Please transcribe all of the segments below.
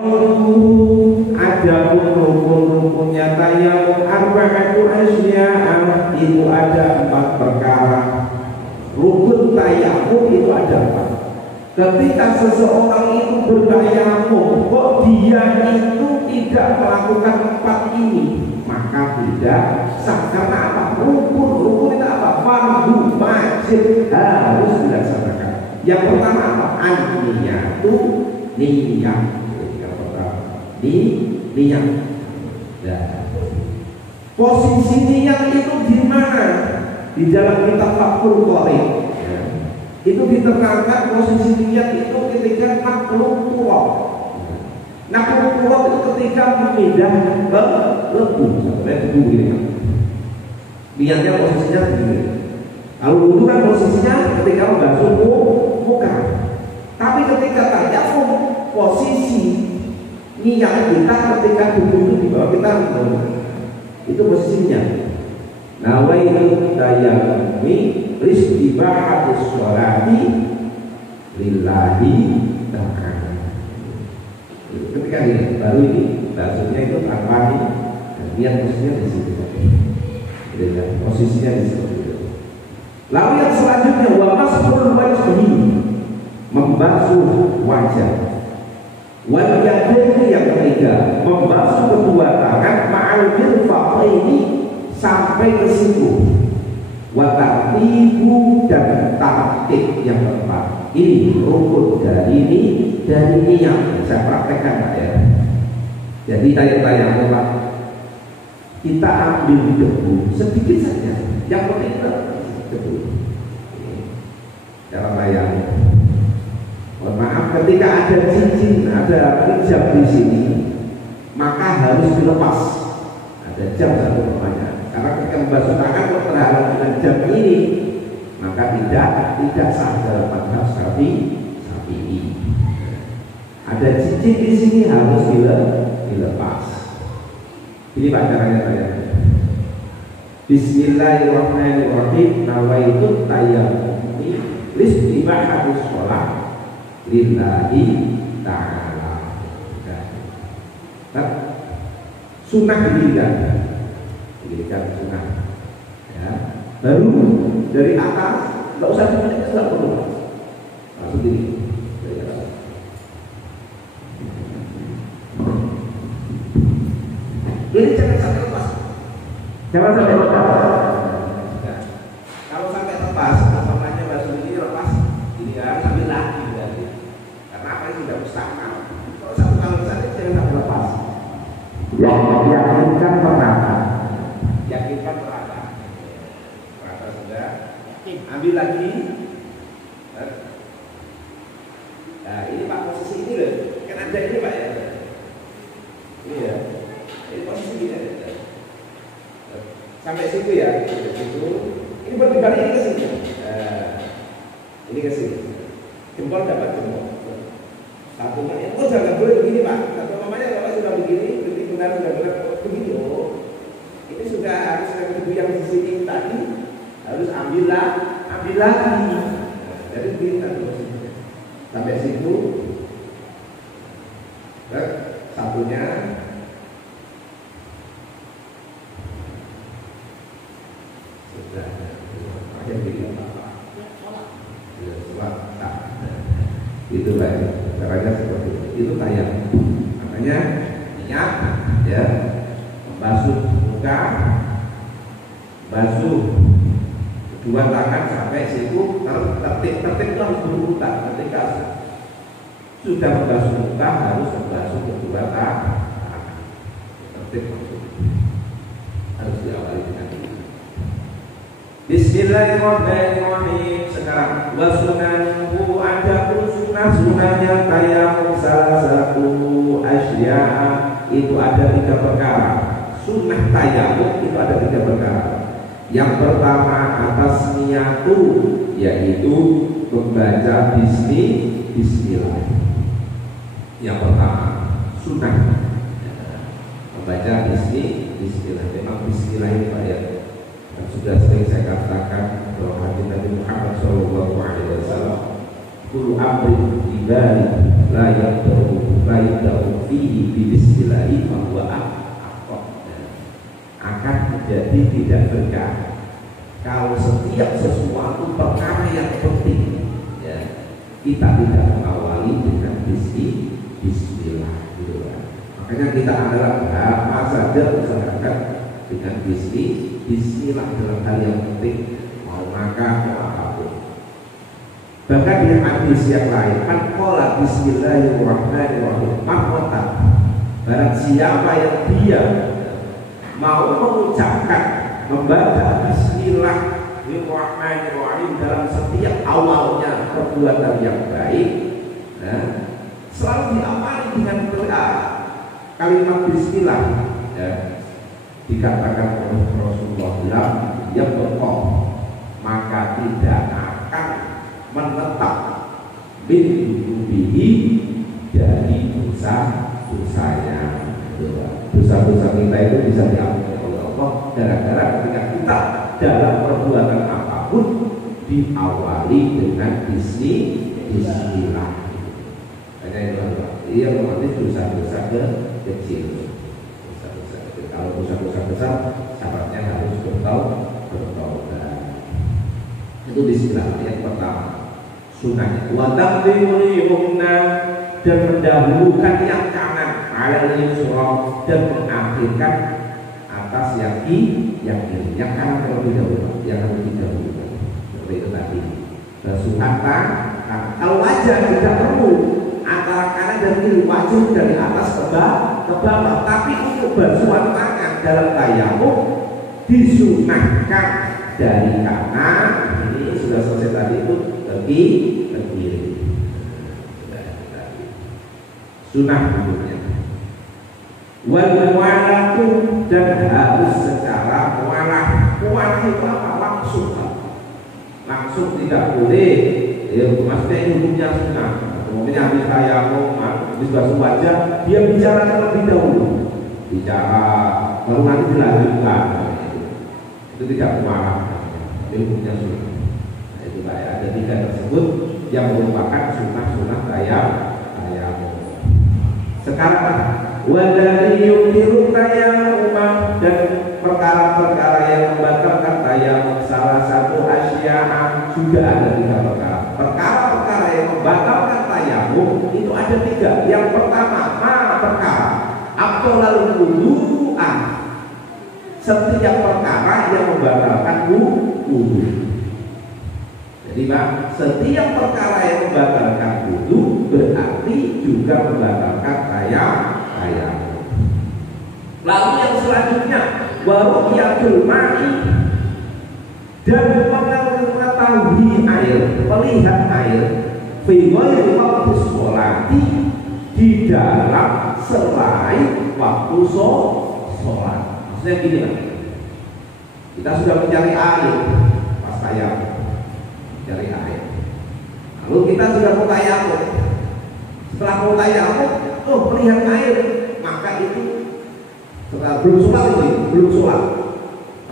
Ada rukun-rukunnya tayamum arba'atu asya'a, itu ada 4 perkara. Rukun tayamum itu ada 4. Ketika seseorang itu bertayamum kok dia itu tidak melakukan 4 ini, maka tidak sah. Karena apa? Rukun itu apa? Fardu wajib harus dilaksanakan. Yang pertama apa? An-niyatu, niat. Niat. Nah, posisi niat itu di mana? Di dalam kitab Fathul Qorib. Itu diterangkan posisi niat itu ketika naqlul turab. Naqlul turab itu ketika memindah ke lebu, sampai lebu ini. Niatnya posisinya begini. Kalau wudu kan posisinya ketika membasuh muka. Tapi ketika tayamum posisi niat kita ketika duduk di bawah kita itu posisinya. Nawaitu tayammumi istibahatus sholati lillahi ta'ala. Ketika ini baru ini maksudnya itu apa nih? Niat posisinya di situ. Posisinya di situ. Lalu yang selanjutnya wa masfurul wajhi, membasuh wajah. Wal yadaini yang ketiga, membasuh kedua tangan ma'al mirfaqaini sampai ke siku. Wa tartibu dan tartib yang keempat. Ini rukun dari niat. Saya praktekkan Pak ya. Jadi tanya-tanya Pak, kita ambil debu sedikit saja. Yang penting debu. Cara bayang. Mohon maaf, ketika ada cincin, ada hijab di sini, maka harus dilepas. Ada jam satu namanya. Karena ketika membasuh tangan kalau terhalang dengan jam ini, maka tidak sah dalam mazhab Syafi'i. Ada cincin di sini harus dilepas. Ini Pak caranya saya. Bismillahirrahmanirrahim. Nawaitu tayammumi listibahatus sholat lillahi ta'ala. Sunnah didirikan sunnah ya. Baru dari atas nggak usah dibaca, nggak perlu langsung diri dari atas. Jadi jangan sampai lepas, jangan sampai lepas. Ya. Kalau sampai lepas, namanya basuh ini lepas, ini harus ambil lagi berarti. Karena apa itu sudah mustahil. Kalau satu kali saja jangan sampai lepas. Yakinkan merata. Yakinkan merata. Merata sudah. Ambil lagi. Nah ini Pak posisi ini loh. Kan ada ini Pak ya. Ini ya. Ini posisi ini ya. Sampai situ ya. Sampai situ. Ini bertimbang ini ke sini. Ini ke sini. Jempol dapat jempol. Satu ini. Oh jangan boleh begini Pak. Satu mamanya Bapak sudah begini. Sudah begitu. Ini sudah harus yang ibu yang di sini tadi harus ambil lagi. Jadi begini sampai situ. Satunya sudah akhir begini apa? Itu Pak. Caranya seperti itu. Itu tayang. Makanya niat ya, membasuh muka, basuh kedua tangan sampai siku, tertib itu harus berurutan. Ketika sudah membasuh muka harus membasuh kedua tangan. Tertib harus diawali dengan ini. Bismillahirrahmanirrahim. Sekarang wasunanuhu, ada pun sunahnya tayamum salah satu asya'a. Itu ada 3 perkara. Sunnah tayamum itu ada 3 perkara. Yang pertama atas niyatu, yaitu membaca bismillah. Yang pertama sunnah membaca bismillah. Memang bismillah ini Pak ya, sudah sering saya katakan bahwa hadis Nabi Muhammad SAW, kullu amrin ibadi la yabda'u jadi tidak berkah. Kalau setiap sesuatu perkara yang penting, ya, kita tidak mengawali dengan bismillah, gitu kan. Makanya kita adalah apa saja usahakan dengan bismillah dalam hal yang penting, mau makan mau apapun. Bahkan di hadis yang lain, man qala bismillahirrahmanirrahim mahwatan, barang siapa yang dia mau mengucapkan, membaca bismillahirrahmanirrahim dalam setiap awalnya perbuatan yang baik, selalu diawali dengan kalimat bismillah, dikatakan oleh Rasulullah bilang, yang berkah maka tidak akan menetap bihi dari dosa-dosanya. Dosa-dosa kita itu bisa diampuni oleh Allah gara-gara ketika kita dalam perbuatan apapun diawali dengan bismillah. Hanya itu yang otomatis dosa-dosa kecil. Dosa-dosa kecil. Kalau dosa-dosa besar, syaratnya harus bertaubat. Itu bismillah yang pertama. Sunahnya wa taqdimul yumna, dan mendahulukan yang kanan ala yusra, dan mengakhirkan atas yang kiri. Yang kanan terlebih dahulu, yang lebih dahulu. Seperti itu tadi. Bersuhata, kalau wajah tidak perlu antara kanan dan kiri, wajah dari atas ke bawah. Tapi untuk bersuat tangan dalam tayamum disunahkan dari kanan. Ini sudah selesai tadi itu ke kiri. Sunah hukumnya. Wal muwalatu, dan harus secara muwalah. Muwalah itu apa? Langsung tidak boleh. Ya, maksudnya ini hukumnya sunnah. Kemudian habis tayamum, habis basuh wajah, dia bicara terlebih dahulu. Bicara baru nanti dilanjutkan. Itu tidak muwalah. Itu hukumnya sunnah. Nah, itu ada tiga tersebut yang merupakan sunnah tayamum. Sekarang wadari yukiru tayamum, dan perkara-perkara yang membatalkan tayamum, salah satu asya'a, juga ada tiga perkara. Perkara-perkara yang membatalkan tayamum itu ada tiga. Yang pertama, perkara abdolal wudu'an, setiap perkara yang membatalkan wudu. Jadi Pak, setiap perkara yang membatalkan wudu berarti juga membatalkan tayamum. Lalu yang selanjutnya, waru'yatul ma'i, dan mengetahui air, melihat air, fi ghairi waktu sholati, di dalam selain waktu sholat. Maksudnya gini Pak, kita sudah mencari air pas tayamum. Cari air. Lalu kita sudah mau tayamum. Setelah mau tayamum, melihat air, maka itu setelah belum sholat.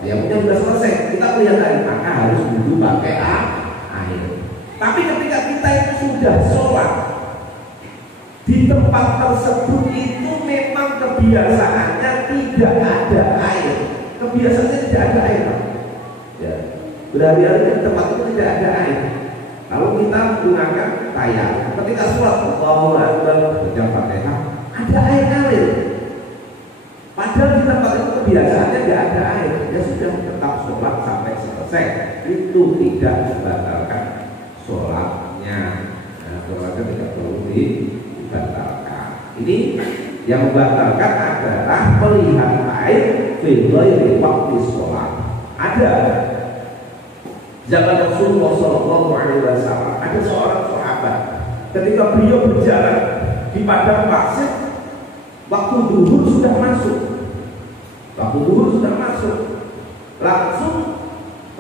Tayamumnya sudah selesai, kita melihat air, maka harus wudu pakai air. Tapi ketika kita itu sudah sholat, di tempat tersebut itu memang kebiasaannya tidak ada air. Kebiasaannya tidak ada air. Ya. Berhari-hari di tempat itu tidak ada air. Lalu kita menggunakan tayamum. Ketika sholat, Allahu Akbar, baca Fatihah, ada air ngalir. Padahal di tempat itu kebiasaannya tidak ada air. Ya sudah, tetap sholat sampai selesai. Itu tidak membatalkan sholatnya. Nah, sholatnya tidak perlu dibatalkan. Ini yang membatalkan adalah melihat air fi ghairi waqti sholat. Ada zaman Rasulullah SAW, ada seorang sahabat ketika beliau berjalan di padang pasir, waktu zuhur sudah masuk, langsung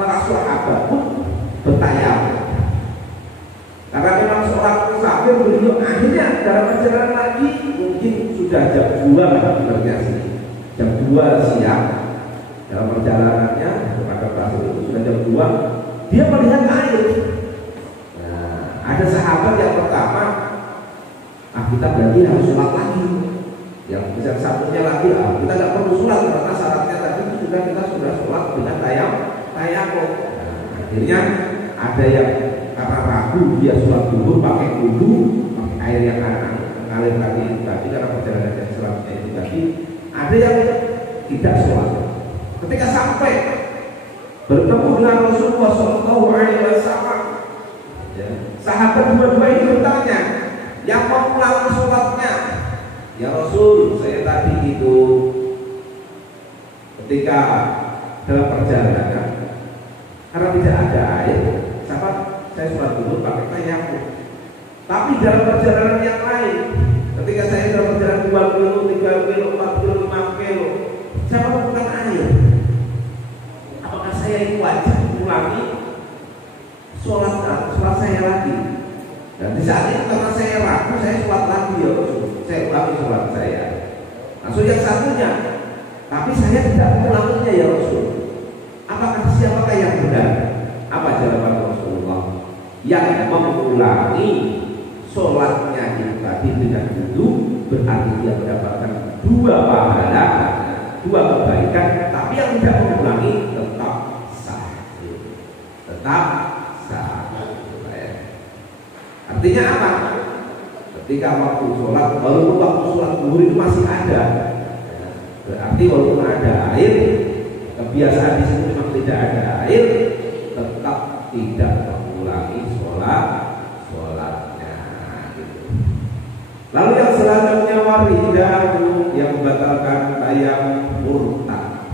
para sahabat pun bertayamum. Karena memang seorang musafir, beliau akhirnya dalam perjalanan lagi, mungkin sudah jam 2 jam 2 siang dalam perjalanannya ke padang pasir itu sudah jam 2. Dia melihat air. Nah, ada sahabat yang pertama, kita berarti harus sholat lagi. Yang satunya lagi, kita nggak perlu sholat karena syaratnya tadi itu kita sudah sholat dengan tayamum. Akhirnya ada yang karena ragu dia sholat dulu pakai wudu, pakai air yang mengalir tadi karena perjalanan yang selanjutnya itu tadi. Ada yang tidak sholat. Ketika sampai bertemu dengan Rasulullah SAW, sahabat dua-dua itu bertanya, yang mau pulang sholatnya, ya Rasul, saya tadi itu ketika dalam perjalanan karena tidak ada air, sahabat saya sholat dulu pakai tayamum. Tapi dalam perjalanan yang lain, ketika saya dalam perjalanan 2 kilo, 3 kilo, 4 kilo, 5 kilo, saya menemukan air. Apakah saya itu wajib mengulangi sholat saya lagi? Dan di saat itu karena saya ragu, saya sholat lagi ya Rasul. Saya ulangi sholat saya. Langsung yang satunya, tapi saya tidak mengulanginya ya Rasul. Siapakah yang benar? Apa jawaban Rasulullah? Yang mengulangi sholatnya itu tadi dengan wudu berarti dia mendapatkan 2 pahala, 2 kebaikan. Tapi yang tidak mengulangi tetap sah. Tetap sah. Artinya apa? Ketika waktu sholat, walaupun waktu sholat zuhur itu masih ada, berarti walaupun ada air, kebiasaan di sini memang tidak ada air, tetap tidak mengulangi sholatnya. Gitu. Lalu yang selanjutnya waridah yang membatalkan tayamum murtad,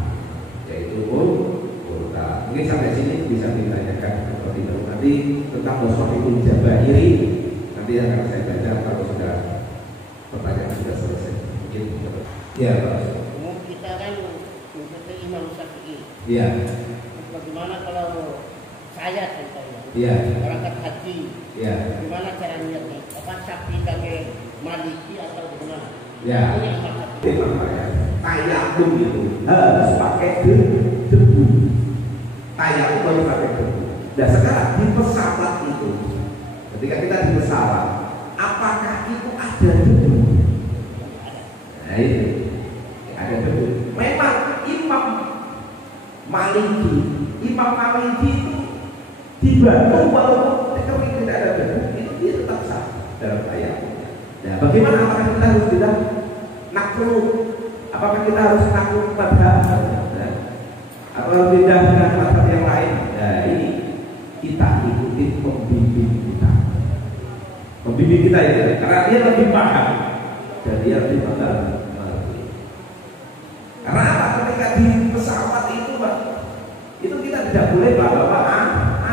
yaitu murtad. Mungkin sampai sini bisa ditanyakan seperti itu. Nanti tentang Waswafikul Jabairi nanti akan saya baca kalau sudah pertanyaan sudah selesai. Mungkin ya Pak. Kita kan mengikuti Imam Syafi'i. Iya. Bagaimana kalau saya contohnya berangkat haji? Iya. Gimana cara niatnya? Apa Syafi'i pakai Maliki atau bagaimana? Ya. Memang ya. Tayamum itu harus pakai debu. Tayamum harus pakai debu. Nah sekarang di pesawat itu, ketika kita di pesawat, apakah itu ada debu? Nah itu ada debu. Memang Imam Maliki itu dibantu walaupun ketika tidak ada debu, itu dia tetap sah dalam tayamumnya. Nah bagaimana? Apakah kita harus bilang nakluk? Apakah kita harus nakluk pada atau pindah dengan mazhab yang lain? Nah ini kita ikuti pembimbing kita ya, karena dia lebih paham dan dia lebih mengerti. Karena apa? Ketika di pesawat itu Pak, itu kita tidak boleh bawa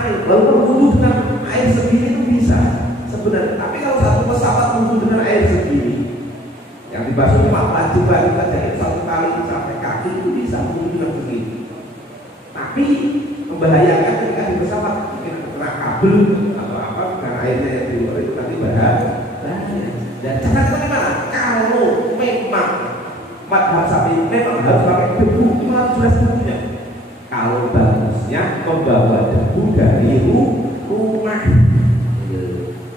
air. Walaupun wudu dengan air segini itu bisa sebenarnya. Tapi kalau satu pesawat wudu dengan air segini, yang dibasuh cuma baju kita jahit 1 kali sampai kaki itu bisa wudu dengan segini. Tapi membahayakan ketika di pesawat mungkin kena kabel atau apa karena airnya yang di luar itu nanti bahaya. Dan cara bagaimana? Kalau memang mazhab Syafi'i memang harus pakai debu, itu harus jelas debunya. Kalau bagusnya membawa debu dari rumah,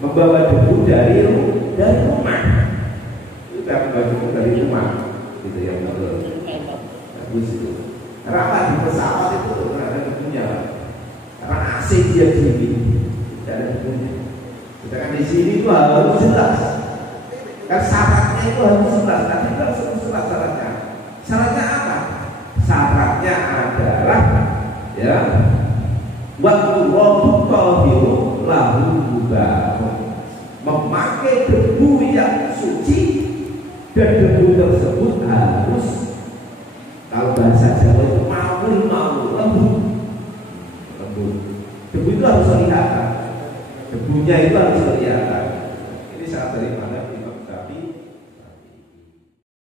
membawa debu dari rumah, itu kan membawa debu dari rumah, gitu ya betul. Bagus itu. Karena di pesawat itu ada debunya, karena AC dia dingin, tidak ada debunya. Sedangkan di sini itu harus jelas. Kan syaratnya itu harus jelas. Tadi kan jelas syaratnya. Syaratnya apa? Syaratnya adalah ya waktu tahiru lahu mubah, memakai debu yang suci dan debu tersebut harus, kalau bahasa Jawa itu lembut. Debu itu harus kelihatan. Debunya itu harus kelihatan. Ini sangat daripada